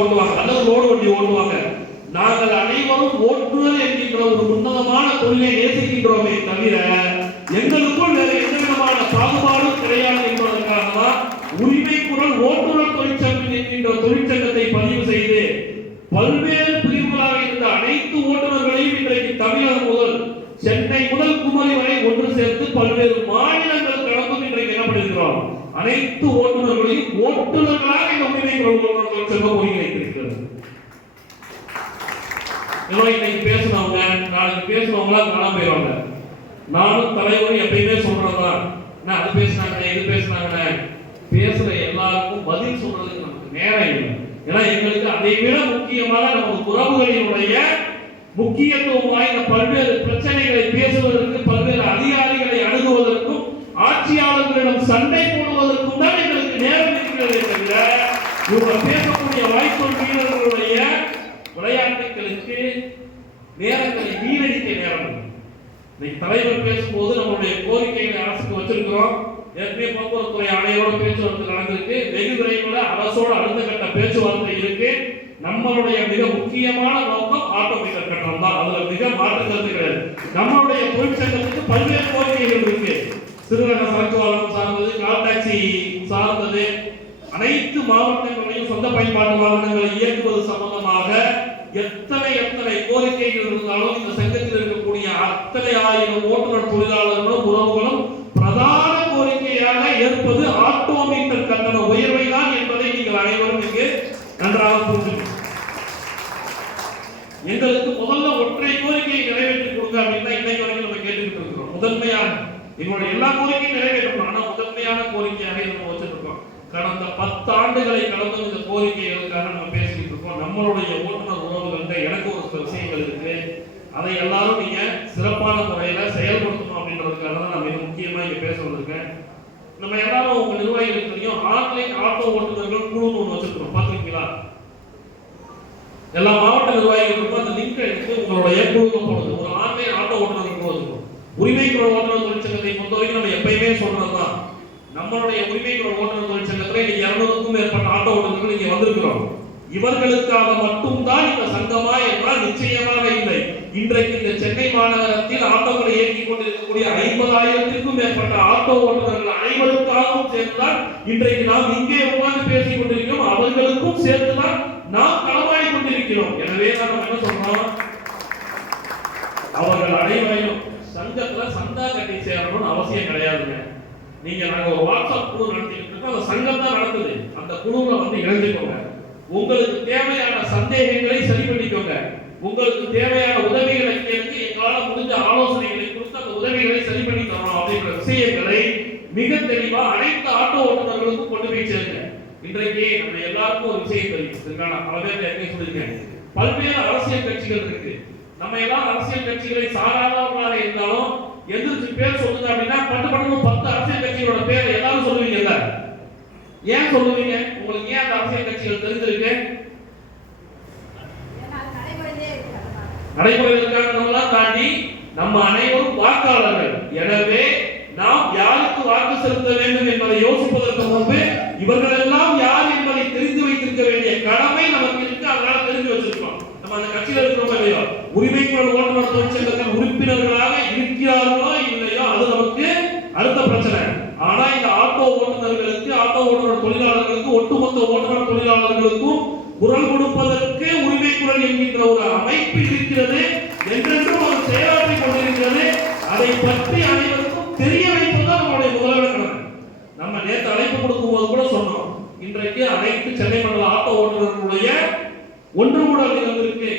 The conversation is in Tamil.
ஓட்டுவாங்க அல்லது ரோடு வண்டி ஓட்டுவாங்க. நாங்கள் அனைவரும் ஓட்டுநர் என்கின்ற ஒரு உன்னதமான தொழிலை நேசிக்கின்றோமே தவிர எங்களுக்குள் வேறு எந்த விதமான பாகுபாடும் கிடையாது என்பதற்காக தான் உரிமை குரல் ஓட்டுநர் தொழிற்சங்கம் என்கின்ற தொழிற்சங்கத்தை பதிவு செய்து பல்வேறு பிரிவுகளாக இருந்த அனைத்து ஓட்டுநர்களையும் இன்றைக்கு தமிழகம் முதல் சென்னை முதல் குமரி வரை ஒன்று சேர்த்து பல்வேறு மாநிலங்கள் கடந்தும் இன்றைக்கு என்ன பண்ணிருக்கிறோம், அனைத்து ஓட்டுநர்களையும் ஓட்டுநர்களாக இந்த உரிமை குரல் ஓட்டுநர் தொழிற்சங்கம் ஒருங்கிணைத்திருக்கிறது. இன்னைக்கு பேசுனவங்க நாளைக்கு பேசுனவங்களா காணாம போயிடுவாங்க. நானும் தலைவரும் எப்பயுமே சொல்றதுதான், அது பேசினாங்க இது பேசினாங்க, பேசுற எல்லாருக்கும் பதில் சொல்றதுக்கு நமக்கு நேரம் இல்லை. ஏன்னா எங்களுக்கு அதை விட முக்கியமாக நமது உறவுகளினுடைய முக்கியத்துவம் வாய்ந்த பல்வேறு பிரச்சனைகளை பேசுவதற்கு, பல்வேறு அதிகாரிகளை அணுகுவதற்கும், ஆட்சியாளர்களிடம் சண்டை போடுவதற்கும் தான் எங்களுக்கு நேரம் இருக்கிறது தவிர இவங்க பேசக்கூடிய வாய்ப்புகள் வீரர்களுடைய விளையாட்டுகளுக்கு நேரங்களை வீணடிக்க நேரம். இன்னைக்கு தலைவர் பேசும்போது நம்மளுடைய கோரிக்கைகளை அரசுக்கு வச்சிருக்கிறோம். ஏற்கனவே போக்குவரத்துறை ஆணையரோட பேச்சுவார்த்தை நடந்திருக்கு. வெகு விரைவில் அரசோட அடுத்த கட்ட பேச்சுவார்த்தை இருக்கு. நம்மளுடைய மிக முக்கியமான நோக்கம் ஆட்டோமீட்டர் கட்டணம் தான். அதுல மிக மாற்று கருத்து கிடையாது. நம்மளுடைய தொழிற்சங்கத்துக்கு பல்வேறு கோரிக்கைகள் இருக்கு. சிறுநக சரக்கு வாகனம் சார்ந்தது, கால் டாக்ஸி சார்ந்தது, அனைத்து மாவட்டங்களையும் சொந்த பயன்பாட்டு வாகனங்களை இயக்குவது சம்பந்தமாக எத்தனை கோரிக்கைகள் இருந்தாலும் இந்த சங்கத்தில் இருக்கக்கூடிய அத்தனை ஆயிரம் ஓட்டுநர் தொழிலாளர்களும் உறவுகளும் பிரதான கோரிக்கையாக ஏற்பது ஆட்டோமீட்டர் கட்டண உயர்வை தான் என்பதை நீங்கள் அனைவரும் இங்கு நன்றாக புரிஞ்சுக்கணும். எங்களுக்கு முதல்ல ஒற்றை கோரிக்கையை நிறைவேற்றி கொடுங்க அப்படின்னு தான் இன்னைக்கு வரைக்கும் நம்ம கேட்டுக்கிட்டு இருக்கிறோம். முதன்மையான எங்களுடைய எல்லா கோரிக்கையும் நிறைவேற்றணும். ஆனா முதன்மையான கோரிக்கையாக நம்ம வச்சிருக்கோம். கடந்த 10 ஆண்டுகளை கடந்த இந்த கோரிக்கைகளுக்காக நம்ம பேசிக்கிட்டு இருக்கோம். நம்மளுடைய ஓட்டுநர் உறவுகள்கிட்ட எனக்கு ஒரு சில விஷயங்கள் இருக்கு. அதை எல்லாரும் நீங்க சிறப்பான முறையில செயல்படுத்தணும் அப்படின்றதுக்காக தான் நான் மிக முக்கியமா இங்க பேச வந்திருக்கேன். நம்ம எல்லாரும் உங்க நிர்வாகிகளுக்கு தெரியும், ஆன்லைன் ஆட்டோ ஓட்டுநர்கள் குழுன்னு ஒன்று வச்சிருக்கிறோம். பாத்துருக்கீங்களா? எல்லா மாவட்ட நிர்வாகிகளுக்கும் அந்த லிங்க் எடுத்து உங்களுடைய குழுவை போடுது. ஒரு ஆன்லைன் ஆட்டோ ஓட்டுநர்கள் குழு வச்சிருக்கோம். உரிமை குரல் ஓட்டுநர் தொழிற்சங்கத்தை பொறுத்தவரைக்கும் நம்ம எப்பயுமே சொல்றதுதான், நம்மளுடைய உரிமை குரல் ஓட்டுநர் தொழிற்சங்கத்துல இன்னைக்கு 200க்கும் மேற்பட்ட ஆட்டோ ஓட்டுநர்கள் இங்க வந்திருக்கிறோம். இவர்களுக்காக மட்டும்தான் இந்த சங்கமா என்றால் நிச்சயமாக இல்லை. இன்றைக்கு இந்த சென்னை மாநகரத்தில் ஆட்டோக்களை இயக்கிக் கொண்டிருக்கக்கூடிய 50,000க்கும் மேற்பட்ட ஆட்டோ ஓட்டுநர்கள் அனைவருக்காகவும் சேர்த்துதான் இன்றைக்கு நாம் இங்கே உட்கார்ந்து பேசிக் கொண்டிருக்கிறோம். அவர்களுக்கும் சேர்த்துதான் நாம் களமாடி கொண்டிருக்கிறோம். எனவே நாம் என்ன சொல்றோம், அவர்கள் அனைவரையும் சங்கத்துல சந்தா கட்டி சேரணும்னு அவசியம் கிடையாதுங்க. நீங்க நாங்க ஒரு வாட்ஸ்அப் குழு நடத்திட்டு இருக்கோம். அந்த சங்கம் தான் நடக்குது. அந்த குழுவுல வந்து இணைஞ்சுக்கோங்க. உங்களுக்கு தேவையான சந்தேகங்களை சரி பண்ணிக்கோங்க. உங்களுக்கு தேவையான உதவிகளை கேட்டு எங்களால் முடிஞ்ச ஆலோசனைகளை கொடுத்து அந்த உதவிகளை சரி பண்ணி தரணும் அப்படின்ற விஷயங்களை மிக தெளிவா அனைத்து ஆட்டோ ஓட்டுநர்களுக்கும் கொண்டு போய் சேருங்க. இன்றைக்கு நம்ம எல்லாருக்கும் ஒரு விஷயம் தெரியும். பல பேர் ஏற்கனவே சொல்லியிருக்கேன், பல்வேறு அரசியல் கட்சிகள் இருக்கு. நம்ம எல்லாம் அரசியல் கட்சிகளை சாதாரணமாக இருந்தாலும் எதிர்த்து பேர் சொல்லுங்க அப்படின்னா பட்டு 10 அரசியல் கட்சிகளோட பேர் எல்லாரும் சொல்லுவீங்கல்ல. ஏன் சொல்லுவீங்க? உங்களுக்கு ஏன் அந்த அரசியல் கட்சிகள் தெரிஞ்சிருக்கு? நடைமுறையில் இருக்காங்கலாம் தாண்டி நம்ம அனைவரும் வாக்காளர்கள். எனவே நாம் யாருக்கு வாக்கு செலுத்த வேண்டும் என்பதை யோசிப்பதற்கு முன்பு இவர்கள் எல்லாம் யார் என்பதை தெரிந்து வைத்திருக்க வேண்டிய கடமை நமக்கு இருக்கு. அதனால தெரிஞ்சு வச்சிருக்கோம். நம்ம அந்த கட்சியில இருக்கிறோம் இல்லையோ, உரிமை குரல் ஓட்டுநர் தொழிற்சங்கத்தின் உறுப்பினர்களாக இருக்கிறார்களோ இல்லையோ அது நமக்கு அடுத்த பிரச்சனை. ஆனா இந்த ஆட்டோ ஓட்டுநர்களுக்கு, ஆட்டோ ஓட்டுநர் தொழிலாளர்களுக்கு, ஒட்டுமொத்த ஓட்டுநர் தொழிலாளர்களுக்கும் குரல் கொடுப்பதற்கு உரிமை குரல் என்கின்ற ஒரு அமைப்பு இருக்கிறது, என்றென்றும் ஒரு செயலாற்றி கொண்டிருக்கிறது. அதை பற்றி அனைவருக்கும் தெரிய வைப்பதுதான் நம்முடைய முதல்வர் கடமை. நம்ம நேற்று அழைப்பு கொடுக்கும் போது கூட சொன்னோம், இன்றைக்கு அனைத்து சென்னை மண்டல ஆட்டோ ஓட்டுநர்களுடைய ஒன்று கூட இருக்கு.